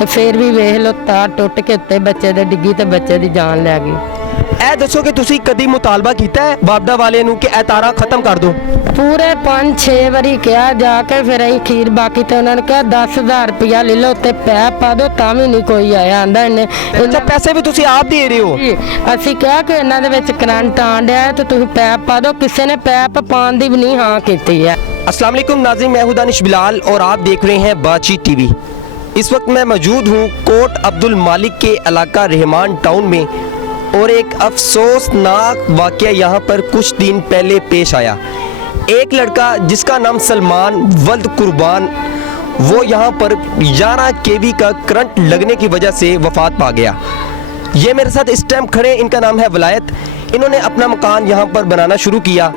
ਤੇ ਫਿਰ ਵੀ ਵੇਖ ਲਓ ਤਾਰ ਟੁੱਟ ਕੇ ਉੱਤੇ ਬੱਚੇ ਦੇ ਡਿੱਗੀ ਤੇ ਬੱਚੇ ਦੀ ਜਾਨ ਲੈ ਗਈ। ਇਹ ਦੱਸੋ ਕਿ ਤੁਸੀਂ ਕਦੀ ਮੁਤਾਲਬਾ ਕੀਤਾ ਹੈ ਵਾਪਡਾ ਵਾਲੇ ਨੂੰ ਕਿ ਇਹ ਤਾਰਾਂ ਖਤਮ ਕਰ ਦਿਓ? ਪੂਰੇ 5-6 ਵਾਰੀ ਕਿਹਾ ਜਾ ਕੇ, ਫਿਰ ਅਸੀਂ ਖੀਰ ਬਾਕੀ ਤੇ ਉਹਨਾਂ ਨੇ ਕਿਹਾ 10,000 ਰੁਪਇਆ ਲੈ ਲਓ ਉੱਤੇ ਪੈਪ ਪਾ ਦਿਓ, ਤਾਂ ਵੀ ਨਹੀਂ ਕੋਈ ਆਇਆ। ਆਂਦਾ ਇਹਨੇ ਅੱਛਾ, ਪੈਸੇ ਵੀ ਤੁਸੀਂ ਆਪ ਦੇ ਰਹੇ ਹੋ? ਅਸੀਂ ਕਿਹਾ ਕਿ ਇਹਨਾਂ ਦੇ ਵਿੱਚ ਕਰੰਟ ਆਣ ਡਿਆ ਤੇ ਤੁਸੀਂ ਪੈਪ ਪਾ ਦਿਓ, ਕਿਸੇ ਨੇ ਪੈਪ ਪਾਉਣ ਦੀ ਵੀ ਨਹੀਂ ਹਾਂ ਕੀਤੀ ਹੈ। अस्सलाम वालेकुम नाज़रीन, मैं हूं दानिश बिलाल और आप देख रहे हैं बातचीत टीवी। इस वक्त मैं मौजूद हूं कोट अब्दुल मालिक के इलाका रहमान टाउन में और एक अफसोसनाक वाक़या यहां पर कुछ दिन पहले पेश आया। एक लड़का जिसका नाम सलमान वल्द कुर्बान, वो यहां पर 11 केवी का करंट लगने की वजह से वफ़ात पा गया। ये मेरे साथ इस टाइम खड़े, इनका नाम है वलायत। इन्होंने अपना मकान यहाँ पर बनाना शुरू किया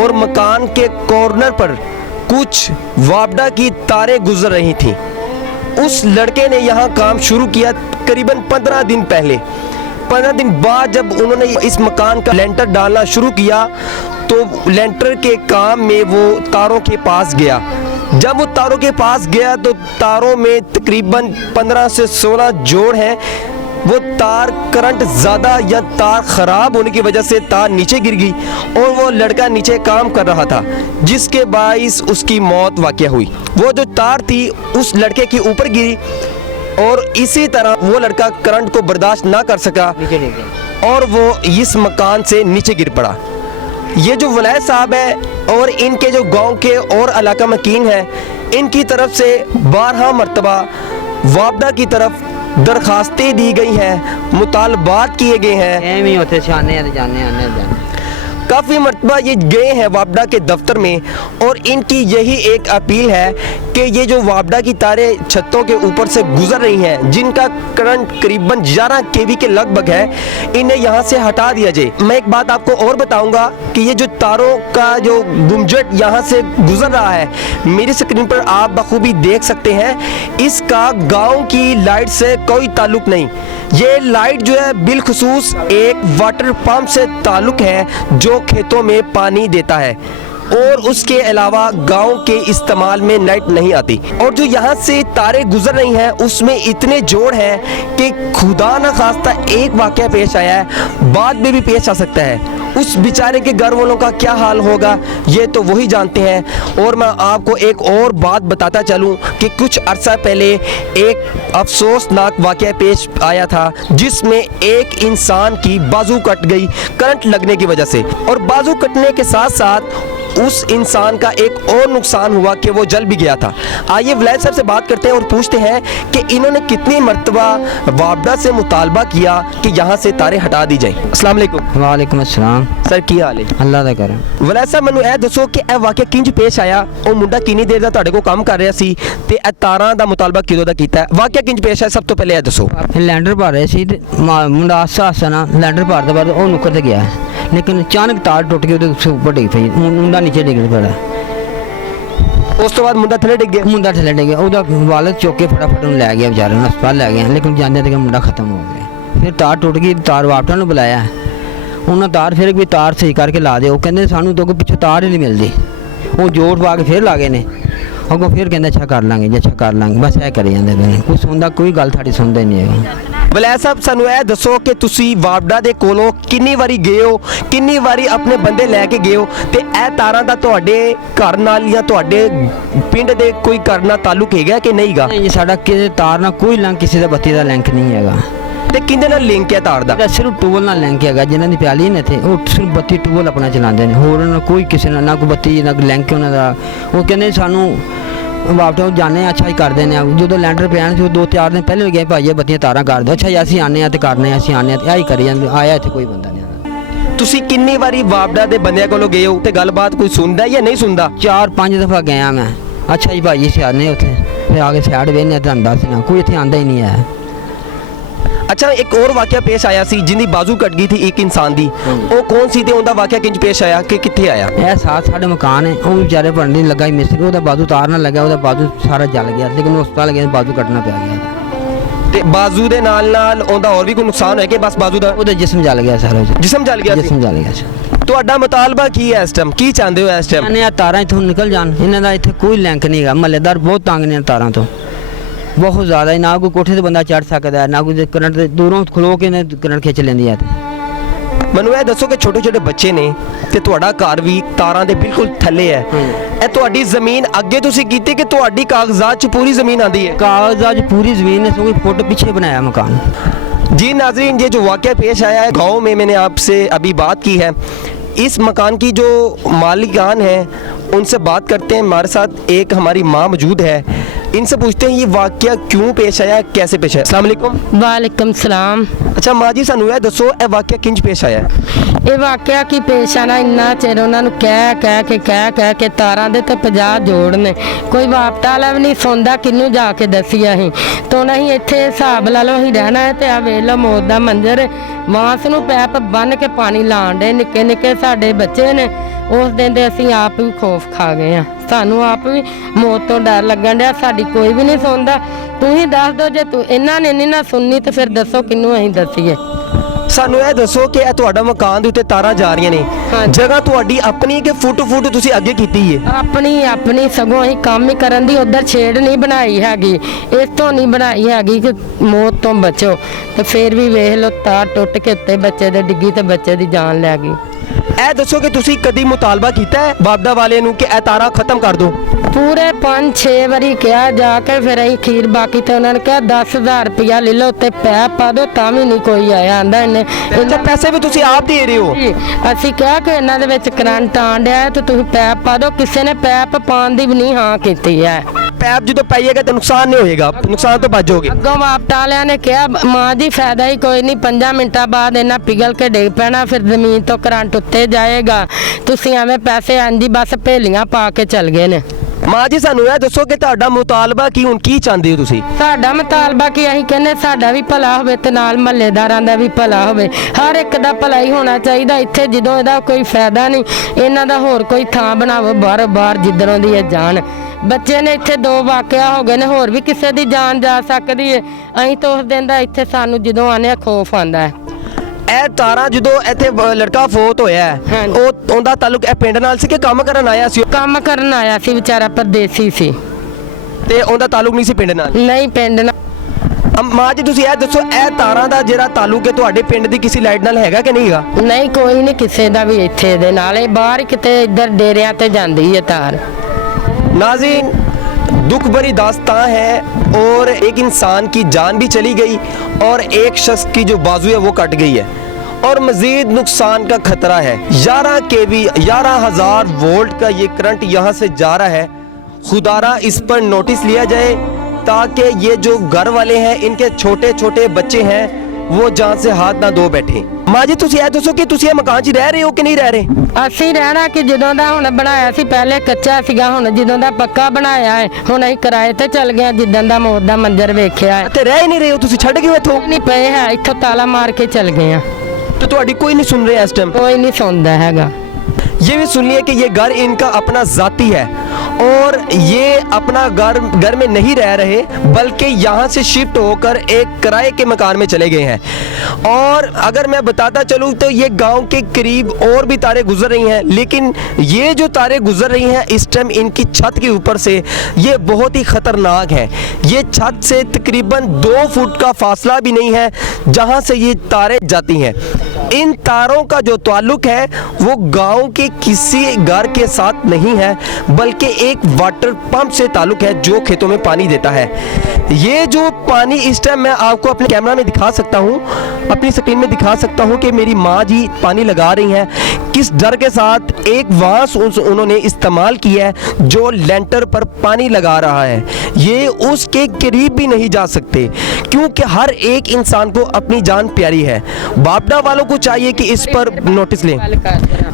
और मकान के कॉर्नर पर कुछ वापडा की तारें गुजर रही थीं। उस लड़के ने यहाँ काम शुरू किया करीबन 15 दिन पहले। 15 दिन बाद जब उन्होंने इस मकान का लेंटर डालना शुरू किया तो लेंटर के काम में वो तारों के पास गया। जब वो तारों के पास गया तो तारों में तकरीबन 15 से 16 जोड़ हैं। वो तार करंट ज़्यादा या तार ख़राब होने की वजह से तार नीचे गिर गई और वो लड़का नीचे काम कर रहा था, जिसके बाइस उसकी मौत वाक़या हुई। वो जो तार थी उस लड़के के ऊपर गिरी और इसी तरह वो लड़का करंट को बर्दाश्त ना कर सका और वो इस मकान से नीचे गिर पड़ा। ये जो वलायत साहब है और इनके जो गांव के और इलाका मकीन है, इनकी तरफ से 12 मरतबा वापडा की तरफ दरखास्तें दी गई हैं, मुतालबात किए गए हैं। काफ़ी मरतबा ये गए हैं वापडा के दफ्तर में और इनकी यही एक अपील है कि ये जो वापडा की तारें छतों के ऊपर से गुजर रही हैं, जिनका करंट करीबन 11 केवी के लगभग है, इन्हें यहाँ से हटा दिया जाए। मैं एक बात आपको और बताऊंगा कि ये जो तारों का जो गुमजट यहाँ से गुजर रहा है, मेरी स्क्रीन पर आप बखूबी देख सकते हैं, इसका गाँव की लाइट से कोई ताल्लुक नहीं। ये लाइट जो है बिलखुसूस एक वाटर पंप से ताल्लुक है जो खेतों में पानी देता है और उसके अलावा गांव के इस्तेमाल में लाइट नहीं आती। और जो यहाँ से तारें गुजर रही हैं उसमें इतने जोड़ हैं कि खुदा न खास्ता एक वाक़या पेश आया है, बाद में भी पेश आ सकता है। उस बेचारे के घर वालों का क्या हाल होगा ये तो वही जानते हैं। और मैं आपको एक और बात बताता चलूँ कि कुछ अरसा पहले एक अफसोसनाक वाक़या पेश आया था जिसमें एक इंसान की बाजू कट गई करंट लगने की वजह से, और बाजू कटने के साथ साथ उस इंसान का एक और नुकसान हुआ कि वो जल भी गया था। आइए वलायत साहब से बात करते हैं और पूछते हैं कि इन्होंने कितनी मरतबा वापडा से मुतालबा किया कि यहाँ से तारें हटा दी जाए। अस्सलाम वालेकुम। वालेकुम अस्सलाम। सर की हाल है? अल्लाह दा करे। वलायत साहब मैनू ਇਹ ਦੱਸੋ ਕਿ ਇਹ ਵਾਕਿਆ ਕਿੰਜ ਪੇਸ਼ ਆਇਆ? ਉਹ ਮੁੰਡਾ ਕਿੰਨੀ ਦੇਰ ਦਾ ਤੁਹਾਡੇ ਕੋਲ ਕੰਮ ਕਰ ਰਿਹਾ ਸੀ ਤੇ ਇਹ ਤਾਰਾਂ ਦਾ ਮੁਤਾਲਬਾ ਕਿਦੋਂ ਦਾ ਕੀਤਾ? ਵਾਕਿਆ ਕਿੰਜ ਪੇਸ਼ ਆਇਆ ਸਭ ਤੋਂ ਪਹਿਲੇ ਇਹ ਦੱਸੋ। ਲੈਂਡਰ ਭਰ ਰਹੇ ਸੀ ਤੇ ਮੁੰਡਾ ਆਸਾ ਨਾ ਲੈਂਡਰ ਭਰਦਾ ਬਾਅਦ ਉਹ ਨੁੱਕਰ ਤੇ ਗਿਆ, ਲੇਕਿਨ ਅਚਾਨਕ ਤਾਰ ਟੁੱਟ ਕੇ ਉਹਦੇ ਉੱਪਰ ਡਿੱਗ ਪਈ, ਮੁੰਡਾ ਨੀਚੇ ਡਿੱਗ ਪਿਆ। ਉਸ ਤੋਂ ਬਾਅਦ ਮੁੰਡਾ ਥੱਲੇ ਡਿੱਗ ਗਿਆ? ਮੁੰਡਾ ਥੱਲੇ ਡਿੱਗ ਗਿਆ। ਉਹਦਾ ਵਾਲਦ ਚੁੱਕ ਕੇ ਫਟਾਫਟ ਉਹਨੂੰ ਲੈ ਗਿਆ, ਵਿਚਾਰੇ ਨੂੰ ਹਸਪਤਾਲ ਲੈ ਗਏ, ਲੇਕਿਨ ਜਾਂਦੇ ਤੱਕ ਮੁੰਡਾ ਖਤਮ ਹੋ ਗਿਆ। ਫਿਰ ਤਾਰ ਟੁੱਟ ਗਈ, ਤਾਰ ਵਾਪਟਾਂ ਨੂੰ ਬੁਲਾਇਆ, ਉਹਨਾਂ ਤਾਰ ਫਿਰ ਵੀ ਤਾਰ ਸਹੀ ਕਰਕੇ ਲਾ ਦਿਓ। ਉਹ ਕਹਿੰਦੇ ਸਾਨੂੰ ਤੋਂ ਪਿੱਛੇ ਤਾਰ ਹੀ ਨਹੀਂ ਮਿਲਦੀ। ਉਹ ਜੋੜ ਪਾ ਕੇ ਫਿਰ ਲਾ ਗਏ ਨੇ। ਅੱਗੋਂ ਫਿਰ ਕਹਿੰਦੇ ਅੱਛਾ ਕਰ ਲਾਂਗੇ ਜੀ, ਅੱਛਾ ਕਰ ਲਾਂਗੇ, ਬਸ ਇਹ ਕਰੀ ਜਾਂਦੇ ਪਏ, ਕੋਈ ਸੁਣਦਾ, ਕੋਈ ਗੱਲ ਸਾਡੀ ਸੁਣਦਾ ਨਹੀਂ ਹੈਗਾ। ਵਲਾਇਤ ਸਾਹਿਬ ਸਾਨੂੰ ਇਹ ਦੱਸੋ ਕਿ ਤੁਸੀਂ ਵਾਪਡਾ ਦੇ ਕੋਲੋਂ ਕਿੰਨੀ ਵਾਰੀ ਗਏ ਹੋ, ਕਿੰਨੀ ਵਾਰੀ ਆਪਣੇ ਬੰਦੇ ਲੈ ਕੇ ਗਏ ਹੋ ਤੇ ਇਹ ਤਾਰਾਂ ਦਾ ਤੁਹਾਡੇ ਘਰ ਨਾਲ ਜਾਂ ਤੁਹਾਡੇ ਪਿੰਡ ਦੇ ਕੋਈ ਘਰ ਨਾਲ ਤਾਲੁਕ ਹੈਗਾ ਕਿ ਨਹੀਂਗਾ? ਨਹੀਂ ਜੀ, ਸਾਡਾ ਕਿਸੇ ਤਾਰ ਨਾਲ ਕੋਈ ਲਿੰਕ, ਕਿਸੇ ਦਾ ਬੱਤੀ ਦਾ ਲਿੰਕ ਨਹੀਂ ਹੈਗਾ। ਤੇ ਕਿਹਦੇ ਨਾਲ ਲਿੰਕ ਹੈ ਤਾਰ ਦਾ? ਸਿਰਫ ਟੂਬਲ ਨਾਲ ਲਿੰਕ ਹੈਗਾ, ਜਿਨ੍ਹਾਂ ਦੀ ਪਿਆਲੀ ਨੇ ਇੱਥੇ ਉਹ ਸਿਰਫ ਬੱਤੀ ਟੂਬਲ ਆਪਣਾ ਚਲਾਉਂਦੇ ਨੇ, ਹੋਰ ਉਹਨਾਂ ਕੋਈ ਕਿਸੇ ਨਾਲ ਨਾ ਕੋਈ ਬੱਤੀ ਨਾ ਕੋਈ ਲਿੰਕ ਉਹਨਾਂ ਦਾ। ਉਹ ਕਹਿੰਦੇ ਸਾਨੂੰ ਵਾਪਟਾ ਜਾਣੇ ਅੱਛਾ ਹੀ ਕਰਦੇ ਨੇ। ਜਦੋਂ ਲੈਂਡਰ ਪਿਆਣ ਸੀ ਉਹ 2-4 ਦਿਨ ਪਹਿਲੇ ਗਏ, ਭਾਈ ਇਹ ਬੱਤੀਆਂ ਤਾਰਾਂ ਕਰ ਦਿਓ। ਅੱਛਾ ਜੀ ਅਸੀਂ ਆਨੇ ਆ ਤੇ ਕਰਨੇ, ਅਸੀਂ ਆਨੇ ਆ ਤੇ ਆਹੀ ਕਰੀ ਜਾਂਦੇ। ਆਇਆ ਇੱਥੇ ਕੋਈ ਬੰਦਾ ਨਹੀਂ ਆਉਂਦਾ। ਤੁਸੀਂ ਕਿੰਨੀ ਵਾਰੀ ਵਾਪਡਾ ਦੇ ਬੰਦਿਆਂ ਕੋਲੋਂ ਗਏ ਹੋ ਤੇ ਗੱਲਬਾਤ ਕੋਈ ਸੁਣਦਾ ਜਾਂ ਨਹੀਂ ਸੁਣਦਾ? 4-5 ਦਫਾ ਗਿਆ ਮੈਂ। ਅੱਛਾ ਜੀ ਭਾਈ ਅਸੀਂ ਆਨੇ ਉੱਥੇ, ਫਿਰ ਆ ਕੇ ਸਾਈਡ ਵੇਖਨੇ ਤੁਹਾਨੂੰ ਦੱਸ ਨਾ, ਕੋਈ ਇੱਥੇ ਆਂਦਾ ਹੀ ਨਹੀਂ ਹੈ। ਅੱਛਾ, ਇੱਕ ਹੋਰ ਵਾਕਿਆ ਪੇਸ਼ ਆਇਆ ਸੀ ਜਿੰਦੀ ਬਾਜ਼ੂ ਕੱਟ ਗਈ ਸੀ ਇੱਕ ਇਨਸਾਨ ਦੀ, ਉਹ ਕੌਣ ਸੀ ਤੇ ਉਹਦਾ ਵਾਕਿਆ ਕਿੰਜ ਪੇਸ਼ ਆਇਆ ਕਿ ਕਿੱਥੇ ਆਇਆ? ਇਹ ਸਾਥ ਸਾਡੇ ਮਕਾਨ ਹੈ, ਉਹ ਵਿਚਾਰੇ ਭਰਨ ਨਹੀਂ ਲੱਗਾ ਮਿਸਤਰੀ, ਉਹਦਾ ਬਾਜ਼ੂ ਤਾਰ ਨਾਲ ਲੱਗਾ, ਉਹਦਾ ਬਾਜ਼ੂ ਸਾਰਾ ਜਲ ਗਿਆ, ਲੇਕਿਨ ਹਸਪਤਾਲ ਗਿਆ ਬਾਜ਼ੂ ਕੱਟਣਾ ਪਿਆ ਗਿਆ। ਤੇ ਬਾਜ਼ੂ ਦੇ ਨਾਲ ਨਾਲ ਉਹਦਾ ਹੋਰ ਵੀ ਕੋਈ ਨੁਕਸਾਨ ਹੋਇਆ ਕਿ ਬਸ ਬਾਜ਼ੂ ਦਾ? ਉਹਦਾ ਜਿਸਮ ਜਲ ਗਿਆ ਸਾਰਾ। ਜਿਸਮ ਜਲ ਗਿਆ? ਜਿਸਮ ਜਲ ਗਿਆ। ਤੁਹਾਡਾ ਮੁਤਾਲਬਾ ਕੀ ਹੈ ਇਸ ਟਾਈਮ, ਕੀ ਚਾਹੁੰਦੇ ਹੋ ਇਸ ਟਾਈਮ? ਇਹ ਤਾਰਾਂ ਇੱਥੋਂ ਨਿਕਲ ਜਾਣ, ਇਹਨਾਂ ਦਾ ਇੱਥੇ ਕੋਈ ਲਿੰਕ ਨਹੀਂ ਹੈਗਾ। ਮਹੱਲੇਦਾਰ ਬਹੁਤ ਤੰਗ ਨੇ ਤਾਰਾਂ ਤੋਂ, ਬਹੁਤ ਜ਼ਿਆਦਾ ਹੀ, ਨਾ ਕੋਈ ਕੋਠੇ ਤੇ ਬੰਦਾ ਚੜ ਸਕਦਾ, ਨਾ ਕੋਈ ਕਰੰਟ ਦੇ ਦੂਰੋਂ ਖਲੋ ਕੇ ਨੇ ਕਰੰਟ ਖਿੱਚ ਲੈਂਦੀ ਹੈ। ਮੈਨੂੰ ਇਹ ਦੱਸੋ ਕਿ ਛੋਟੇ ਛੋਟੇ ਬੱਚੇ ਨੇ ਤੇ ਤੁਹਾਡਾ ਘਰ ਵੀ ਤਾਰਾਂ ਦੇ ਬਿਲਕੁਲ ਥੱਲੇ ਹੈ। ਇਹ ਤੁਹਾਡੀ ਜ਼ਮੀਨ ਅੱਗੇ ਤੁਸੀਂ ਕੀਤੀ ਕਿ ਤੁਹਾਡੀ ਕਾਗਜ਼ਾਤ 'ਚ ਪੂਰੀ ਜ਼ਮੀਨ ਆਂਦੀ ਹੈ? कागजात पूरी ज़मीन है, कोई फुट पीछे बनाया मकान। जी नाज़रीन, ये जो वाक़या पेश आया है गांव में, मैंने आपसे अभी बात की है। इस मकान की जो मालिकान है उनसे बात करते हैं। हमारे साथ एक हमारी माँ मौजूद है, इनसे पूछते हैं ये वाक़या क्यों पेश आया, कैसे पेश आया। अस्सलाम वालेकुम। ਵਾਲੇਕਮ ਸਲਾਮ। अच्छा माँ जी, सानू ਇਹ ਦੱਸੋ ਇਹ ਵਾक़या ਕਿੰਜ पेश ਆਇਆ? ਇਹ ਵਾਕਿਆ ਕੀ ਪੇਸ਼ ਆਣਾ, ਇੰਨਾ ਚਿਰ ਉਹਨਾਂ ਨੂੰ ਕਹਿ ਕੇ ਤਾਰਾਂ ਦੇ ਤੇ 50 ਜੋੜ ਨੇ, ਕੋਈ ਵਾਪਤਾ ਵਾਲਾ ਵੀ ਨਹੀਂ ਸੌਂਦਾ, ਕਿਹਨੂੰ ਜਾ ਕੇ ਦੱਸੀ ਅਸੀਂ ਤੋਂ ਨਹੀਂ ਇੱਥੇ ਹਿਸਾਬ ਲਾ ਲਓ ਅਸੀਂ ਰਹਿਣਾ ਹੈ। ਤੇ ਆ ਵੇਖ ਲਓ ਮੌਤ ਦਾ ਮੰਜ਼ਰ, ਵਾਂਸ ਨੂੰ ਪੈਪ ਬੰਨ ਕੇ ਪਾਣੀ ਲਾਣ ਦੇ, ਨਿੱਕੇ ਨਿੱਕੇ ਸਾਡੇ ਬੱਚੇ ਨੇ। ਉਸ ਦਿਨ ਦੇ ਅਸੀਂ ਆਪ ਵੀ ਖੌਫ ਖਾ ਗਏ ਆ, ਸਾਨੂੰ ਆਪ ਵੀ ਮੌਤ ਤੋਂ ਡਰ ਲੱਗਣ ਡਿਆ, ਸਾਡੀ ਕੋਈ ਵੀ ਨਹੀਂ ਸੁਣਦਾ। ਤੂੰ ਹੀ ਦੱਸ ਦੋ, ਜੇ ਤੂੰ ਇਹਨਾਂ ਨੇ ਨਹੀਂ ਨਾ ਸੁਣਨੀ ਤੇ ਫਿਰ ਦੱਸੋ ਕਿਹਨੂੰ ਅਸੀਂ ਦੱਸੀਏ। ਸਾਨੂੰ ਇਹ ਦੱਸੋ ਕਿ ਇਹ ਤੁਹਾਡਾ ਮਕਾਨ ਦੇ ਉੱਤੇ ਤਾਰਾਂ ਜਾ ਰਹੀਆਂ ਨੇ, ਹਾਂਜੀ। ਜਗ੍ਹਾ ਤੁਹਾਡੀ ਆਪਣੀ ਕਿ ਫੁੱਟ ਤੁਸੀਂ ਅੱਗੇ ਕੀਤੀ ਹੈ? ਆਪਣੀ ਸਗੋਂ ਅਸੀਂ ਕੰਮ ਹੀ ਕਰਨ ਦੀ ਉਧਰ ਛੇੜ ਨਹੀਂ ਬਣਾਈ ਹੈਗੀ, ਇਸ ਤੋਂ ਨਹੀਂ ਬਣਾਈ ਹੈਗੀ ਕਿ ਮੌਤ ਤੋਂ ਬਚੋ। ਤੇ ਫਿਰ ਵੀ ਵੇਖ ਲਓ ਤਾਰ ਟੁੱਟ ਕੇ ਉੱਤੇ ਬੱਚੇ ਦੇ ਡਿੱਗੀ ਤੇ ਬੱਚੇ ਦੀ ਜਾਨ ਲੈ ਗਈ। ਇਹ ਦੱਸੋ ਕਿ ਤੁਸੀਂ ਕਦੀ ਮੁਤਾਲਬਾ ਕੀਤਾ ਹੈ ਬਾਬਦਾ ਵਾਲੇ ਨੂੰ ਕਿ ਇਹ ਤਾਰਾਂ ਖਤਮ ਕਰ ਦਿਓ? ਪੂਰੇ 5-6 ਵਾਰੀ ਕਿਹਾ ਜਾ ਕੇ, ਫਿਰ ਅਸੀਂ ਖੀਰ ਬਾਕੀ ਤੇ ਉਹਨਾਂ ਨੇ ਕਿਹਾ 10,000 ਰੁਪਇਆ ਲੈ ਲਓ ਤੇ ਪੈਪ ਪਾ ਦਿਓ, ਤਾਂ ਵੀ ਨਹੀਂ ਕੋਈ ਆਇਆ। ਆਂਦਾ ਇਹਨੇ ਅੱਛਾ, ਪੈਸੇ ਵੀ ਤੁਸੀਂ ਆਪ ਦੇ ਰਹੇ ਹੋ? ਅਸੀਂ ਕਿਹਾ ਕਿ ਇਹਨਾਂ ਦੇ ਵਿੱਚ ਕਰੰਟ ਆਣ ਡਿਆ ਤੇ ਤੁਸੀਂ ਪੈਪ ਪਾ ਦਿਓ, ਕਿਸੇ ਨੇ ਪੈਪ ਪਾਉਣ ਦੀ ਵੀ ਨਹੀਂ ਹਾਂ ਕੀਤੀ ਹੈ। ਪੈਪ ਜਦੋਂ ਪਾਈਏਗਾ ਤਾਂ ਨੁਕਸਾਨ ਨਹੀਂ ਹੋਏਗਾ, ਨੁਕਸਾਨ ਤੋਂ ਬਚ ਜਾਓਗੇ। ਅੱਗੋਂ ਵਾਪਤਾ ਵਾਲਿਆਂ ਨੇ ਕਿਹਾ ਮਾਂ ਜੀ ਫਾਇਦਾ ਹੀ ਕੋਈ ਨਹੀਂ, 5 ਮਿੰਟਾਂ ਬਾਅਦ ਇਹਨਾਂ ਪਿਘਲ ਕੇ ਡਿੱਗ ਪੈਣਾ, ਫਿਰ ਜ਼ਮੀਨ ਤੋਂ ਕਰੰਟ ਉੱਤੇ ਜਾਏਗਾ, ਤੁਸੀਂ ਐਵੇਂ ਪੈਸੇ ਆਂਦੀ ਬਸ ਭੇਲੀਆਂ ਪਾ ਕੇ ਚਲ ਗਏ ਨੇ। ਮਾਂ ਜੀ ਸਾਨੂੰ ਇਹ ਦੱਸੋ ਕਿ ਤੁਹਾਡਾ ਮੁਤਾਲਬਾ ਕੀ, ਹੁਣ ਕੀ ਚਾਹੁੰਦੇ ਹੋ ਤੁਸੀਂ? ਸਾਡਾ ਮੁਤਾਲਬਾ ਕੀ, ਅਸੀਂ ਕਹਿੰਦੇ ਸਾਡਾ ਵੀ ਭਲਾ ਹੋਵੇ ਤੇ ਨਾਲ ਮਹੱਲੇਦਾਰਾਂ ਦਾ ਵੀ ਭਲਾ ਹੋਵੇ, ਹਰ ਇੱਕ ਦਾ ਭਲਾ ਹੀ ਹੋਣਾ ਚਾਹੀਦਾ। ਇੱਥੇ ਜਦੋਂ ਇਹਦਾ ਕੋਈ ਫਾਇਦਾ ਨਹੀਂ, ਇਹਨਾਂ ਦਾ ਹੋਰ ਕੋਈ ਥਾਂ ਬਣਾਵੋ ਬਾਹਰ ਜਿੱਧਰੋਂ ਦੀ ਇਹ ਜਾਣ। ਬੱਚੇ ਨੇ ਇੱਥੇ 2 ਵਾਕਿਆ ਹੋ ਗਏ ਨੇ, ਹੋਰ ਵੀ ਕਿਸੇ ਦੀ ਜਾਨ ਜਾ ਸਕਦੀ ਹੈ। ਅਸੀਂ ਤਾਂ ਉਸ ਦਿਨ ਦਾ ਇੱਥੇ ਸਾਨੂੰ ਜਦੋਂ ਆਨੇ ਖੌਫ ਆਂਦਾ ਹੈ। ਇਹ ਤਾਰਾਂ ਜਦੋਂ ਇੱਥੇ ਲੜਕਾ ਫੌਤ ਹੋਇਆ ਹੈ, ਉਹਦਾ ਤਾਲੁਕ ਇਹ ਪਿੰਡ ਨਾਲ ਸੀ ਕਿ ਕੰਮ ਕਰਨ ਆਇਆ ਸੀ? ਕੰਮ ਕਰਨ ਆਇਆ ਸੀ, ਵਿਚਾਰਾ ਪਰਦੇਸੀ ਸੀ ਤੇ ਉਹਦਾ ਤਾਲੁਕ ਨਹੀਂ ਸੀ ਪਿੰਡ ਨਾਲ? ਨਹੀਂ, ਪਿੰਡ ਨਾਲ। ਮਾਂ ਜੀ ਤੁਸੀਂ ਇਹ ਦੱਸੋ ਇਹ ਤਾਰਾਂ ਦਾ ਜਿਹੜਾ ਤਾਲੁਕ ਹੈ ਤੁਹਾਡੇ ਪਿੰਡ ਦੀ ਕਿਸੇ ਲਾਈਟ ਨਾਲ ਹੈਗਾ ਕਿ ਨਹੀਂ ਹੈਗਾ? ਨਹੀਂ, ਕੋਈ ਨਹੀਂ ਕਿਸੇ ਦਾ ਵੀ ਇੱਥੇ ਦੇ ਨਾਲ, ਇਹ ਬਾਹਰ ਕਿਤੇ ਇੱਧਰ ਡੇਰਿਆਂ ਤੇ ਜਾਂਦੀ ਹੈ ਤਾਰ। नाज़रीन, दुख भरी दास्तां है और एक इंसान की जान भी चली गई और एक शख्स की जो बाजू है वो कट गई है और मज़ीद नुकसान का खतरा है। 11 kV 11,000 वोल्ट का ये करंट यहाँ से जा रहा है। खुदारा इस पर नोटिस लिया जाए ताकि ये जो घर वाले हैं, इनके छोटे छोटे बच्चे हैं, वो जान से हाथ ना धो बैठे। माँ जी ਤੁਸੀਂ ਇਹ ਦੱਸੋ ਕਿ ਤੁਸੀਂ ਇਹ ਮਕਾਨ 'ਚ ਰਹਿ ਰਹੇ ਹੋ ਕਿ ਨਹੀਂ ਰਹਿ ਰਹੇ? ਅਸੀਂ ਰਹਿਣਾ ਕਿ ਜਦੋਂ ਦਾ ਹੁਣ ਬਣਾਇਆ ਸੀ, ਪਹਿਲੇ ਕੱਚਾ ਸੀਗਾ, ਹੁਣ ਜਦੋਂ ਦਾ ਪੱਕਾ ਬਣਾਇਆ ਹੈ, ਹੁਣ ਅਸੀਂ ਕਿਰਾਏ ਤੇ ਚੱਲ ਗਏ, ਜਿੱਦਾਂ ਦਾ ਮੌਤ ਦਾ ਮੰਜ਼ਰ ਵੇਖਿਆ ਹੈ। ਤੇ ਰਹਿ ਹੀ ਨਹੀਂ ਰਹੇ ਹੋ ਤੁਸੀਂ, ਛੱਡ ਗਏ ਹੋ ਇੱਥੋਂ? ਨਹੀਂ ਪਏ ਹੈ, ਇੱਥੋਂ ਤਾਲਾ ਮਾਰ ਕੇ ਚੱਲ ਗਏ ਆ। तो ਤੁਹਾਡੀ ਕੋਈ नहीं सुन रहे इस टाइम? ਕੋਈ ਨਹੀਂ ਸੁਣਦਾ ਹੈਗਾ। ये भी सुनिए कि ये घर इनका अपना जाती है और ये अपना घर में नहीं रह रहे, बल्कि यहाँ से शिफ्ट होकर एक किराए के मकान में चले गए हैं। और अगर मैं बताता चलूँ तो ये गांव के करीब और भी तारें गुजर रही हैं, लेकिन ये जो तारें गुजर रही हैं इस टाइम इनकी छत के ऊपर से, ये बहुत ही ख़तरनाक है। ये छत से तकरीबन 2 फुट का फासला भी नहीं है जहाँ से ये तारें जाती हैं। इन तारों का जो ताल्लुक है वो गांव के किसी घर के साथ नहीं है, बल्कि एक वाटर पंप से ताल्लुक है जो खेतों में पानी देता है। ये जो पानी इस टाइम मैं आपको अपने कैमरा में दिखा सकता हूँ, अपनी स्क्रीन में दिखा सकता हूँ कि मेरी माँ जी पानी लगा रही हैं, किस डर के साथ एक वांस उन्होंने इस्तेमाल किया है जो लेंटर पर पानी लगा रहा है। ये उसके करीब भी नहीं जा सकते क्योंकि हर एक इंसान को अपनी जान प्यारी है। बापडा वालों को चाहिए कि इस पर नोटिस लें।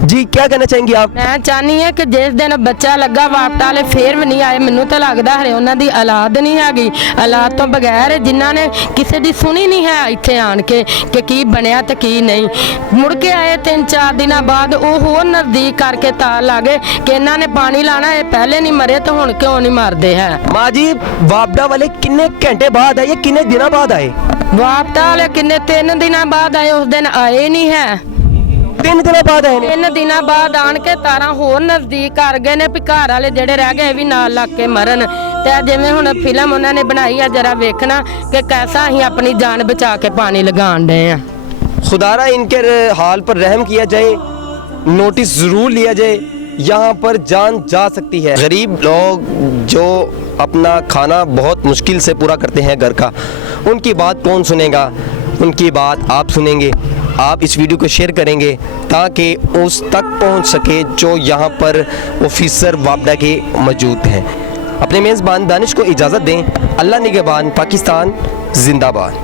जी क्या कहना चाहेंगे आप? मैं ਚਾਹਨੀ ਹਾਂ ਕਿ ਜਿਸ ਦਿਨ ਬੱਚਾ ਲੱਗਾ ਵਾਪਤਾ ਵਾਲੇ ਫੇਰ ਵੀ ਨਹੀਂ ਆਏ, ਮੈਨੂੰ ਤਾਂ ਲੱਗਦਾ ਹਰੇ ਉਹਨਾਂ ਦੀ ਔਲਾਦ ਨਹੀਂ ਹੈਗੀ। ਔਲਾਦ ਤੋਂ ਬਗੈਰ ਜਿਨ੍ਹਾਂ ਨੇ ਕਿਸੇ ਦੀ ਸੁਣੀ ਨਹੀਂ ਹੈ ਇੱਥੇ ਆਣ ਕੇ ਕਿ ਕੀ ਬਣਿਆ ਤੇ ਕੀ ਨਹੀਂ। ਮੁੜ ਕੇ ਆਏ 3-4 ਦਿਨਾਂ ਬਾਅਦ, ਉਹ ਹੋਰ ਨਜ਼ਦੀਕ ਕਰਕੇ ਤਾਰ ਲਾ ਗਏ ਕਿ ਇਹਨਾਂ ਨੇ ਪਾਣੀ ਲਾਣਾ, ਇਹ ਪਹਿਲੇ ਨਹੀਂ ਮਰੇ ਤਾਂ ਹੁਣ ਕਿਉਂ ਨਹੀਂ ਮਰਦੇ ਹੈ। माँ जी वापडा वाले कितने घंटे बाद आए, कितने दिनों बाद आए? ਵਾਪਤਾ ਵਾਲੇ ਕਿੰਨੇ 3 ਦਿਨਾਂ ਬਾਅਦ ਆਏ, ਉਸ ਦਿਨ ਆਏ ਨਹੀਂ ਹੈ। 3 ਦਿਨਾਂ ਬਾਅਦ ਆਏ ਨੇ? 3 ਦਿਨਾਂ ਬਾਅਦ ਆਣ ਕੇ ਤਾਰਾਂ ਹੋਰ ਨਜ਼ਦੀਕ ਕਰ ਗਏ ਨੇ ਵੀ ਘਰ ਵਾਲੇ ਜਿਹੜੇ ਰਹਿ ਗਏ ਵੀ ਨਾਲ ਲੱਗ ਕੇ ਮਰਨ। ਤੇ ਆ ਜਿਵੇਂ ਹੁਣ ਫਿਲਮ ਉਹਨਾਂ ਨੇ ਬਣਾਈ ਆ ਜਰਾ ਵੇਖਣਾ ਕਿ ਕੈਸਾ ਅਸੀਂ ਆਪਣੀ ਜਾਨ ਬਚਾ ਕੇ ਪਾਣੀ ਲਗਾਉਣ ਡਏ ਆ। खुदारा इनके हाल पर रहम किया जाए, नोटिस ज़रूर लिया जाए, यहाँ पर जान जा सकती है। गरीब लोग जो अपना खाना बहुत मुश्किल से पूरा करते हैं घर का, उनकी बात कौन सुनेगा? उनकी बात आप सुनेंगे। आप इस वीडियो को शेयर करेंगे ताकि उस तक पहुँच सके जो यहाँ पर ऑफिसर वापडा के मौजूद हैं। अपने मेज़बान दानिश को इजाज़त दें। अल्लाह निगहबान, पाकिस्तान जिंदाबाद।